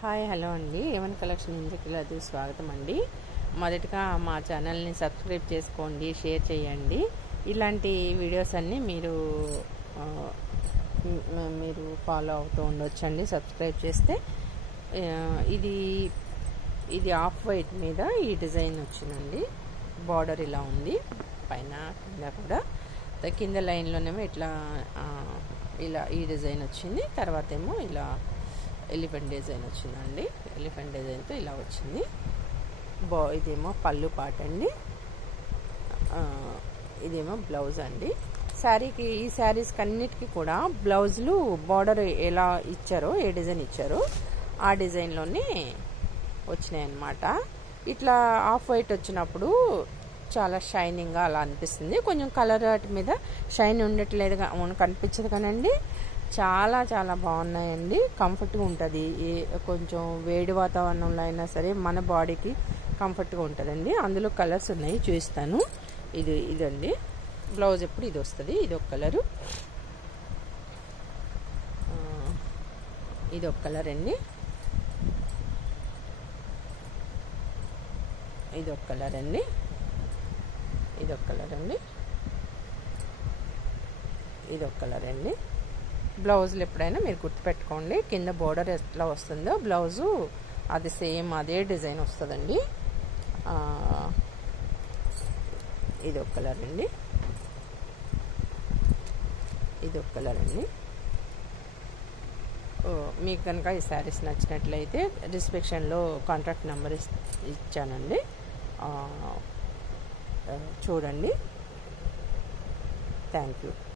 Hi hello అండి, A1 collection ఇంటికి స్వాగతం అండి. మొదటగా మా ఛానల్ని సబ్స్క్రైబ్ చేసుకోండి, షేర్ చేయండి. ఇలాంటి వీడియోస్ అన్నీ మీరు ఫాలో అవుతూ ఉండొచ్చండి సబ్స్క్రైబ్ చేస్తే. ఇది ఆఫ్ వైట్ మీద ఈ డిజైన్ వచ్చిందండి. బార్డర్ ఇలా ఉంది, పైన కింద కూడా. కింద లైన్లోనేమో ఇలా ఈ డిజైన్ వచ్చింది. తర్వాత ఏమో ఇలా ఎలిఫెంట్ డిజైన్ వచ్చిందండి. ఎలిఫెంట్ డిజైన్తో ఇలా వచ్చింది. ఇదేమో పళ్ళు పాట అండి, ఇదేమో బ్లౌజ్ అండి. ఈ శారీస్కి అన్నిటికీ కూడా బ్లౌజులు బార్డర్ ఎలా ఇచ్చారో, ఏ డిజైన్ ఇచ్చారో ఆ డిజైన్లోనే వచ్చినాయి అన్నమాట. ఇట్లా ఆఫ్ వైట్ వచ్చినప్పుడు చాలా షైనింగ్గా అలా అనిపిస్తుంది. కొంచెం కలర్ వాటి మీద షైన్ ఉండట్లేదుగా కనిపించదు కానండి, చాలా చాలా బాగున్నాయండి. కంఫర్ట్గా ఉంటుంది. కొంచెం వేడి వాతావరణంలో అయినా సరే మన బాడీకి కంఫర్ట్గా ఉంటుందండి. అందులో కలర్స్ ఉన్నాయి, చూపిస్తాను. ఇదండి బ్లౌజ్. ఎప్పుడు ఇది వస్తుంది. ఇది ఒక కలరు, ఇది ఒక కలర్ అండి, ఇది ఒక కలర్ అండి, ఇది ఒక కలర్ అండి, ఇది ఒక కలర్ అండి. బ్లౌజులు ఎప్పుడైనా మీరు గుర్తుపెట్టుకోండి, కింద బోర్డర్ ఎట్లా వస్తుందో బ్లౌజు అది సేమ్ అదే డిజైన్ వస్తుందండి. ఇది ఒక కలర్ అండి, ఇది ఒక కలర్ అండి. మీకు కనుక ఈ శారీస్ నచ్చినట్లయితే డిస్క్రిప్షన్లో కాంటాక్ట్ నెంబర్ ఇచ్చానండి, చూడండి. Thank you.